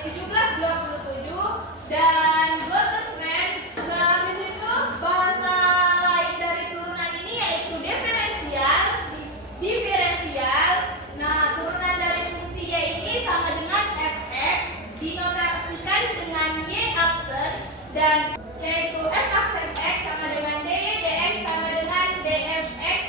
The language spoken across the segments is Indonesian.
1727 dan Gordon Friend. Nah, habis itu bahasa lain dari turunan ini yaitu diferensial. Nah, turunan dari fungsi y ini sama dengan fx dinotasikan dengan y aksen dan yaitu f aksen x sama dengan dy dx sama dengan dfx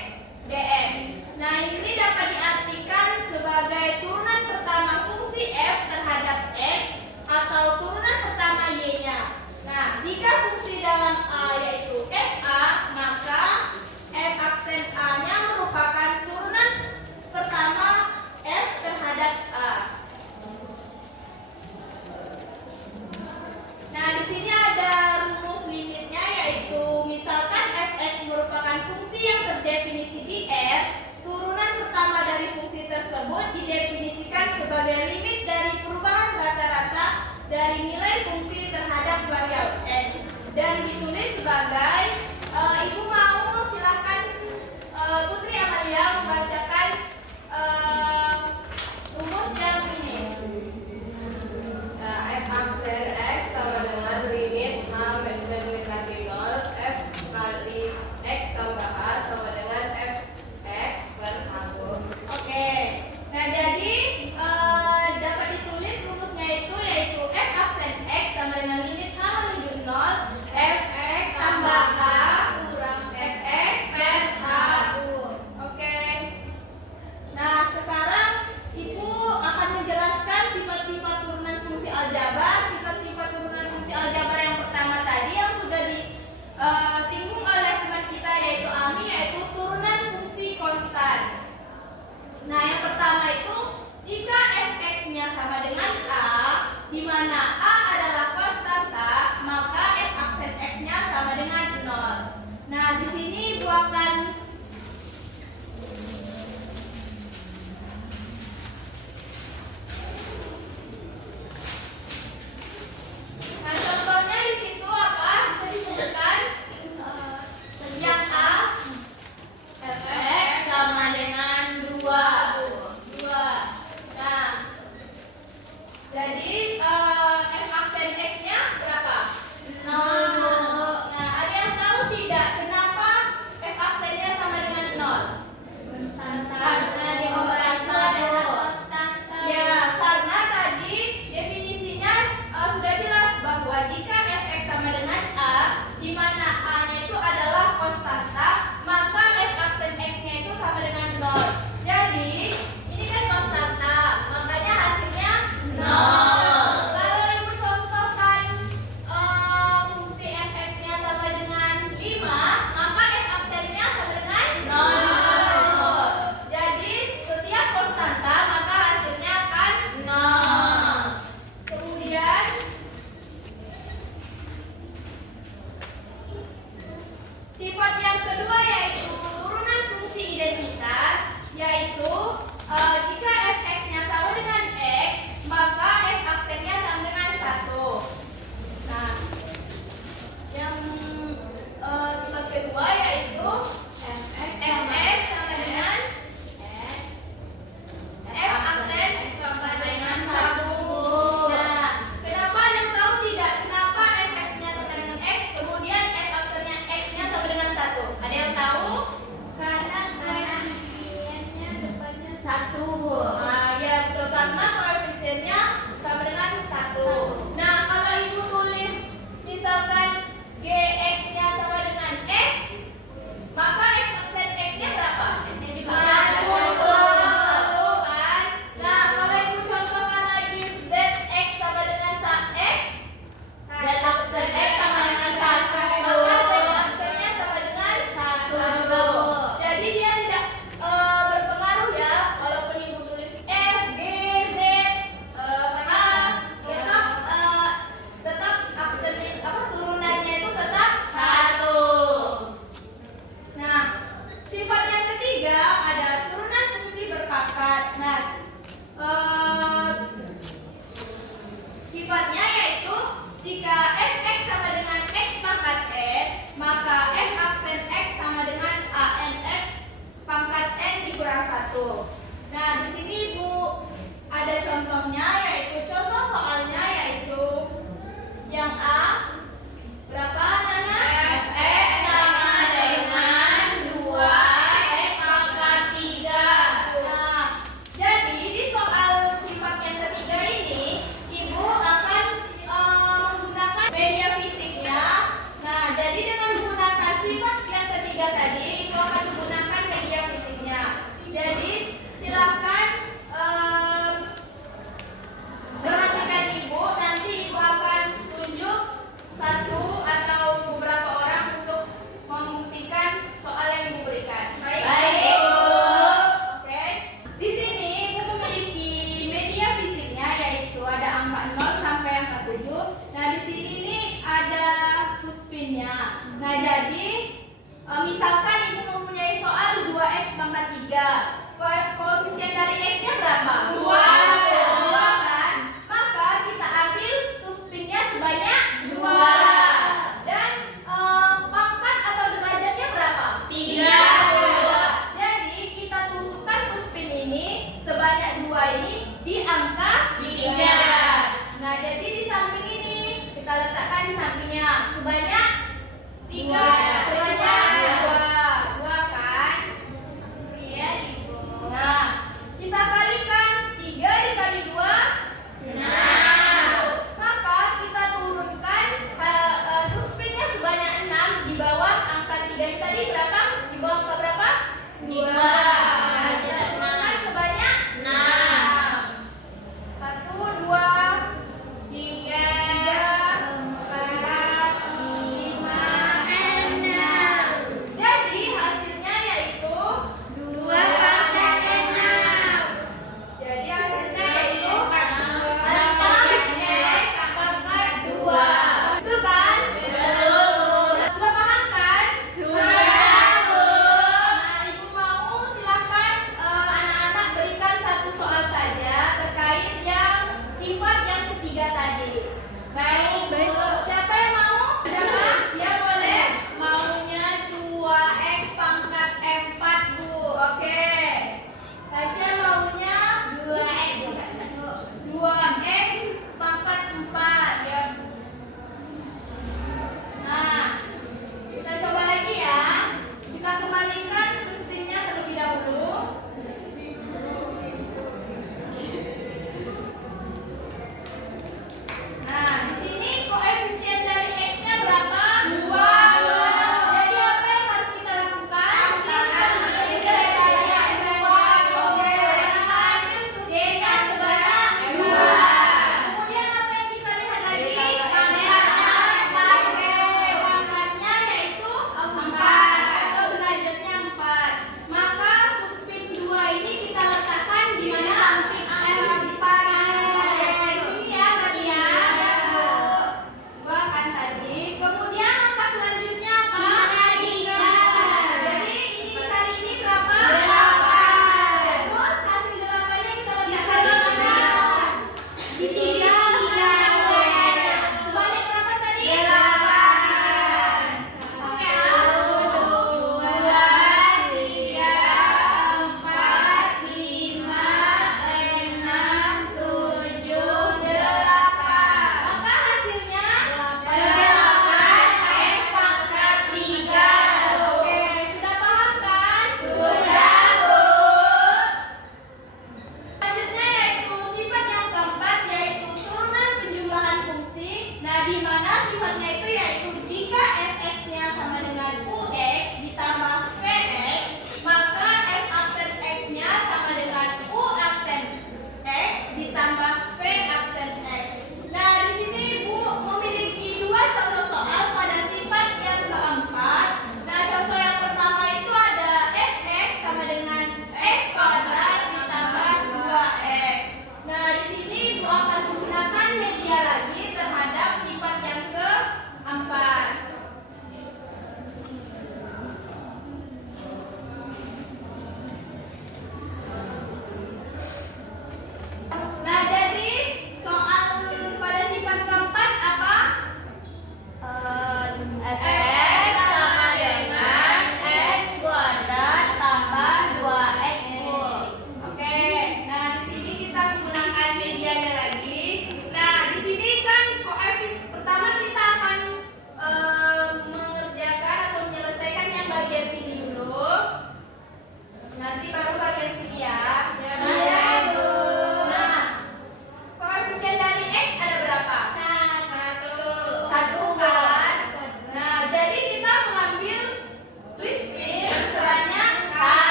ds. Nah, ini dapat diartikan sebagai turunan pertama fungsi f terhadap x atau turunan pertama y-nya. Nah, jika fungsi dalam a yaitu fa, maka f aksen a-nya merupakan turunan pertama f terhadap a. Nah, di sini ada rumus limitnya yaitu misalkan fx merupakan fungsi yang terdefinisi di R, turunan pertama dari fungsi tersebut didefinisikan sebagai limit dari perubahan rata-rata dari nilai fungsi terhadap variabel x dan ditulis sebagai Ibu mau silahkan Putri Amalia membacakan rumus yang ini. F aksen x sama dengan limit h mendekati 0 f kali x tambah h sama dengan fx per h. Oke. Nah, jadi dapat ditulis rumusnya yaitu f aksen x sama dengan limit h menuju 0 fx tambah h kurang fx per h. Oke. Nah, sekarang Ibu akan menjelaskan sifat-sifat turunan fungsi aljabar. Sifat-sifat turunan fungsi aljabar yang pertama tadi yang sudah disinggung oleh teman kita yaitu Ami, yaitu turunan fungsi konstan. Nah, yang pertama itu jika fx-nya sama dengan a, di mana a adalah konstanta, maka f aksen x-nya sama dengan 0. Nah, di sini Ibu akan nah, contohnya di situ apa? Bisa disebutkan yang a fx sama dengan 2. Nah, jadi f aksen x-nya berapa? 0. Nah, ada yang tahu tidak kenapa f aksennya sama dengan 0? Karena di bawah itu adalah konstanta. Ya, karena tadi definisinya sudah jelas bahwa jika fx sama dengan a, di mana a-nya itu adalah konstanta, maka f aksen x-nya itu sama dengan 0. Jadi, ini kan konstanta, makanya hasilnya 0. Kalau Ibu contohkan fungsi fx-nya sama dengan 5, maka f aksennya sama dengan 0. Jadi, setiap konstanta maka hasilnya akan 0. Kemudian sifat yang kedua yaitu turunan fungsi identitas, yaitu jika fx-nya sama dengan x, maka f aksennya sama dengan 1. Nah, yang sifat kedua yaitu fx sama dengan f aksen sama dengan 1. Nah, kenapa ada yang tahu tidak kenapa fx-nya sama dengan x, kemudian f aksennya x-nya sama dengan 1? Ada yang tahu? Karena koefisiennya depannya 1. Nah, ya betul, karena koefisiennya sama dengan 1. Nah, kalau Ibu tulis misalkan gx-nya sama dengan x, maka x aksen x-nya berapa? 1 kan? Nah, kalau Ibu contohkan lagi zx sama dengan x, z aksen x sama dengan 1, maka z aksennya sama dengan 1. Jadi dia tidak berpengaruh ya, walaupun Ibu tulis f, g, z, tetap aksen turunannya itu tetap 1. Nah, sifat yang ketiga ada turunan fungsi berpangkat. Nah, sifatnya yaitu jika fx sama dengan x pangkat n, maka f aksen x sama dengan anx pangkat n dikurang 1. Nah, di sini Ibu ada contohnya, yaitu contoh soalnya Yang A berapa Nana? Fx sama dengan 2x pangkat 3. Nah, jadi di soal sifat yang ketiga ini, Ibu akan menggunakan media fisiknya. Nah, jadi dengan menggunakan sifat yang ketiga tadi, Ibu akan menggunakan media fisiknya. Jadi silakan perhatikan Ibu. Nanti Ibu akan tunjuk satu atau beberapa orang untuk membuktikan soal yang Ibu berikan. Baik, Bu. Oke. Di sini Ibu memiliki media fisiknya, yaitu ada angka 0 sampai angka 7. Nah, di sini nih ada tuspinnya. Nah, jadi misalkan Ibu mempunyai soal 2x pangkat 3. Koefisien dari x-nya berapa? 2 kan? Maka kita ambil tuspinnya sebanyak 2. Dan pangkat atau derajatnya berapa? 3. Jadi kita tusukkan tuspin ini sebanyak 2 ini di angka 3. Nah, jadi di samping ini kita letakkan di sampingnya sebanyak 3. Sebanyak 2 kan? Iya, Ibu. Nah, kita kalikan 3 dikali 2 6. Maka kita turunkan tuspinnya sebanyak 6 di bawah angka 3 ini tadi berapa? Di bawah angka berapa? 2. Nah, kita turunkan sebanyak 6. 1, 2, 3, 4, 5, 6.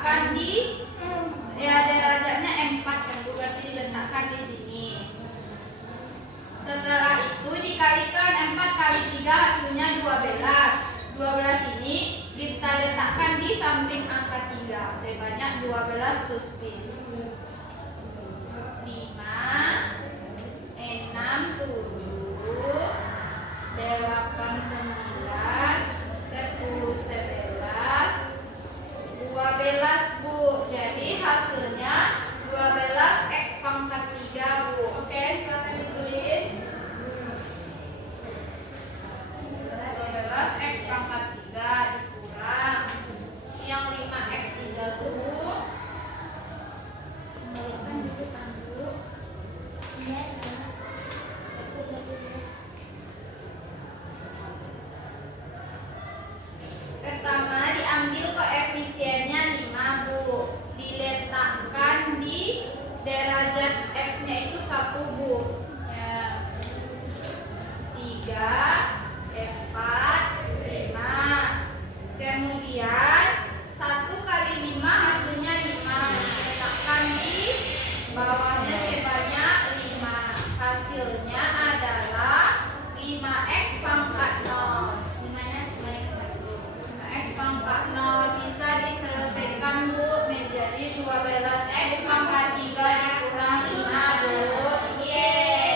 diletakkan di ya derajatnya 4 kan Bu, berarti diletakkan di sini. Setelah itu dikalikan 4 kali 3 hasilnya 12. 12 ini kita letakkan di samping angka 3 sebanyak 12 to spin. 5 6 7 8 9 10 11 12 Bu. Jadi hasilnya 12 X pangkat 3 Bu. Oke, silakan ditulis. 12 X pangkat 3 dikurang yang 5 X 3 Bu. Pertama diambil koefisiennya 5 Bu. Diletakkan di derajat X-nya itu 1 Bu. Ya. 3 4 5. Kemudian 1 kali 5 hasilnya 5. Letakkan di bawahnya sebanyak 5. Hasilnya adalah 5x pangkat 0. 5-nya sebanyak 1. 5x pangkat 0 bisa diselesaikan Bu menjadi 12x pangkat 3 dikurang 5 Bu. Yeay.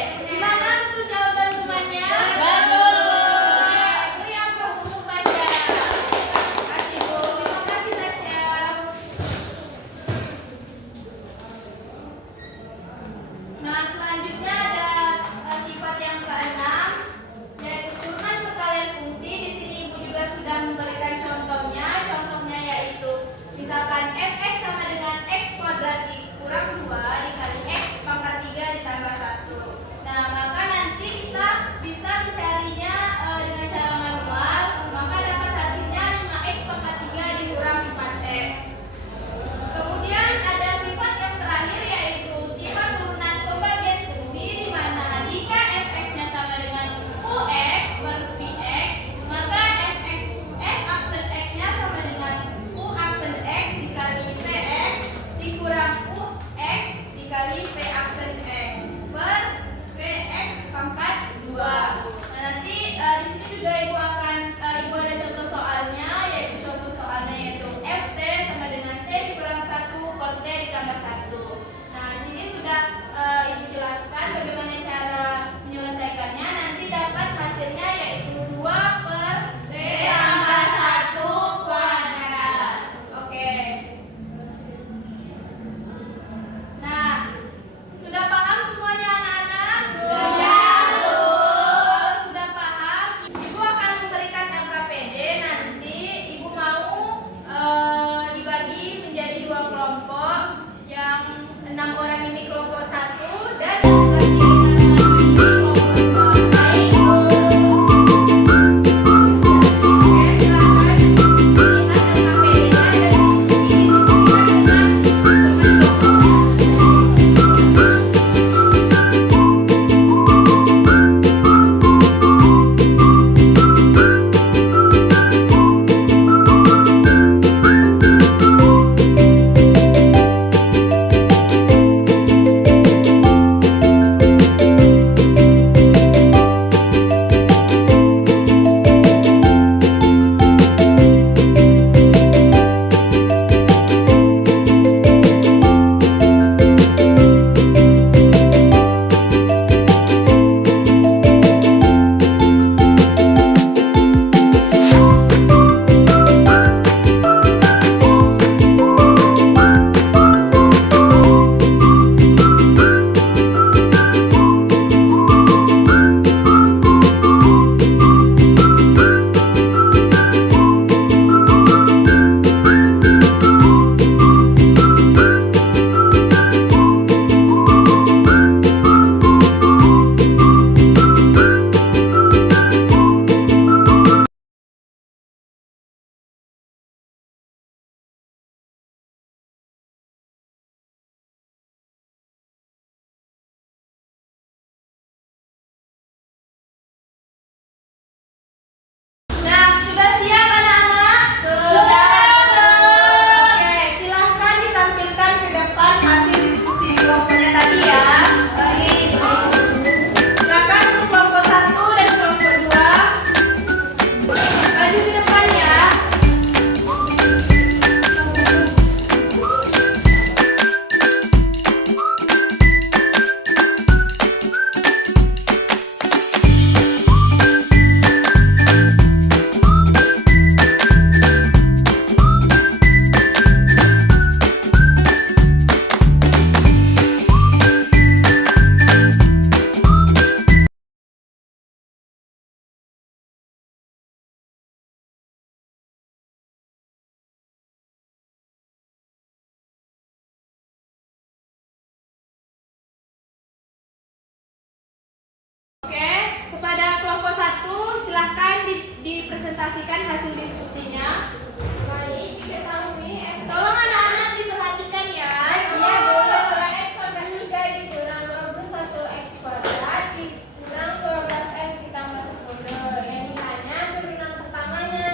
Silakan dipresentasikan hasil diskusinya. Baik, diketahui Tolong anak-anak diperhatikan ya. Iya, boleh. X tambah 3 dikurang 21 X kuadrat dikurang 12 X ditambah 10. Yang ditanya turunan pertamanya.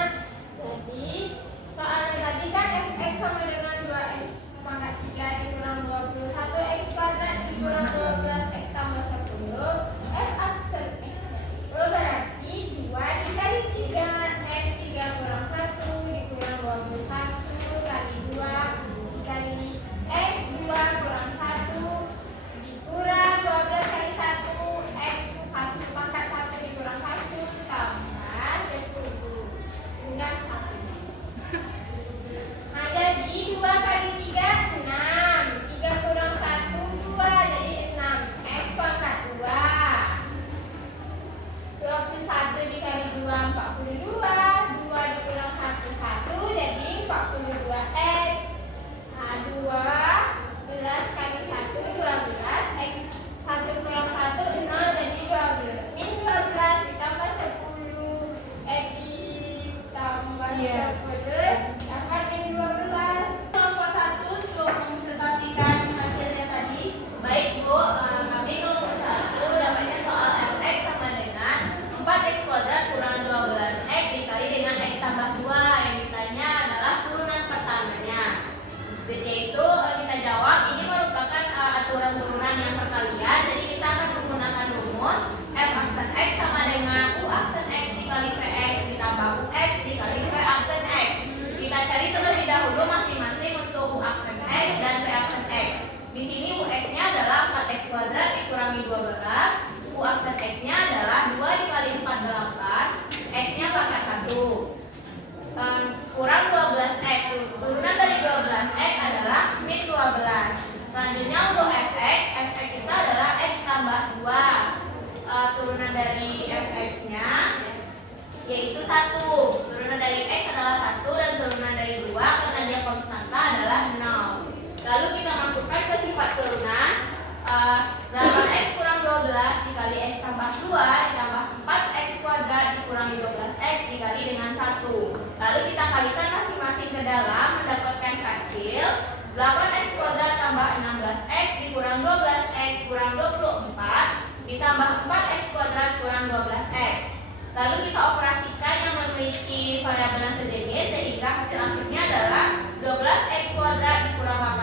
Jadi, soalnya tadi kan fx sama dengan 2x pangkat 3 dikurang 21 X kuadrat dikurang 12 X tambah 10. F aksen X. Berarti 2 dikali 3 X 3 kurang 1 dikurang 21 kali 2 dikali X 2 kurang 1 dikurang 12 kali 1 X 1 pangkat 1 dikurang 1 tambah 10 dengan 1. Nah, jadi 2 kali 3 6. 3 kurang 1 2 jadi 6 X pangkat 2. 21 dikali 2 42. 2 dikurang 1 1 jadi 42 X. Nah, 12 kali 1 12 X 1 kurang 1 0 jadi 12 min 12 ditambah 10 X ditambah 10 dapat min 12. Kelompok 1 untuk mempresentasikan hasilnya tadi. Baik Bu, kami kelompok 1 dapatnya soal fx sama dengan 4x kuadrat kurang 12x dikali dengan x tambah 2. Yang ditanya adalah turunan pertamanya. Yaitu kita jawab ini merupakan aturan turunan yang perkalian. Jadi kita akan menggunakan rumus f aksen x sama dengan u aksen x dikali vx ditambah ux dikali v aksen x. Kita cari terlebih dahulu masing-masing untuk u aksen x dan v aksen x. Di sini ux-nya adalah 4x kuadrat dikurangi 12. U aksen x-nya adalah 2 dikali 4 8. X-nya pangkat 1. Kurang 12x. Turunan dari 12x adalah min 12. Selanjutnya untuk fx kita adalah x tambah 2. Turunan dari fx-nya yaitu 1. Turunan dari x adalah 1 dan turunan dari 2 karena dia konstanta adalah 0. Lalu kita masukkan ke sifat turunan. 8x kurang 12 dikali x tambah 2 ditambah 4x kuadrat dikurangi 12x dikali dengan 1. Lalu kita kalikan masing-masing ke dalam mendapatkan hasil 8x kuadrat tambah 16x dikurang 12x kurang 24 ditambah 4x kuadrat kurang 12x. Lalu kita operasikan yang memiliki variabel yang sejenis sehingga hasil akhirnya adalah 12x kuadrat dikurang 8